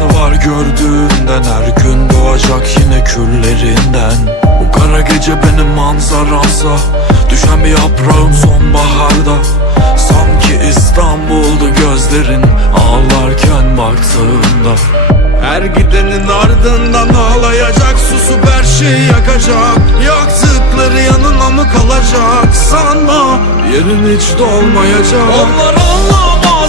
Fazlası var gördüğünden Her gün doğacak yine küllerinden. Bu kara gece benim manzaramsa Düşen bir yaprağım sonbaharda. Sanki İstanbul'du gözlerin Ağlarken baktığında. Her gidenin ardından ağlayacak Susup her şeyi yakacak. Yaktıkları yanına mı kalacak? Sanma yerin hiç dolmayacak. Onlar anlamaz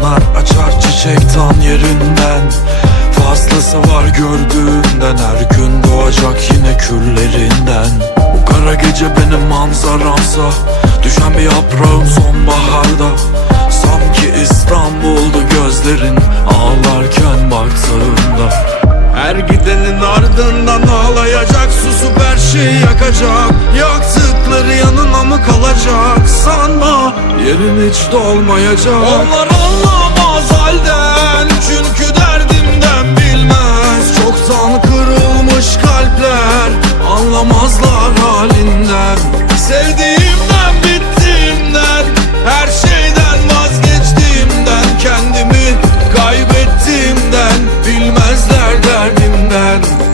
Sanar açar çiçek tan yerinden. Fazlası var gördüğünden Her gün doğacak yine küllerinden. Bu kara gece benim manzaramsa Düşen bir yaprağım sonbaharda. Sanki İstanbul'du gözlerin Ağlarken baktığında. Her gidenin ardından ağlayacak Susup her şeyi yakacak. Yaktıkları yanına mı kalacak? Sanma Yerin hiç dolmayacak. Onlar anlamaz halden Çünkü derdimden bilmez. Çoktan kırılmış kalpler Anlamazlar halinden. Sevdiğimden bittiğimden Her şeyden vazgeçtiğimden Kendimi kaybettiğimden Bilmezler derdimden.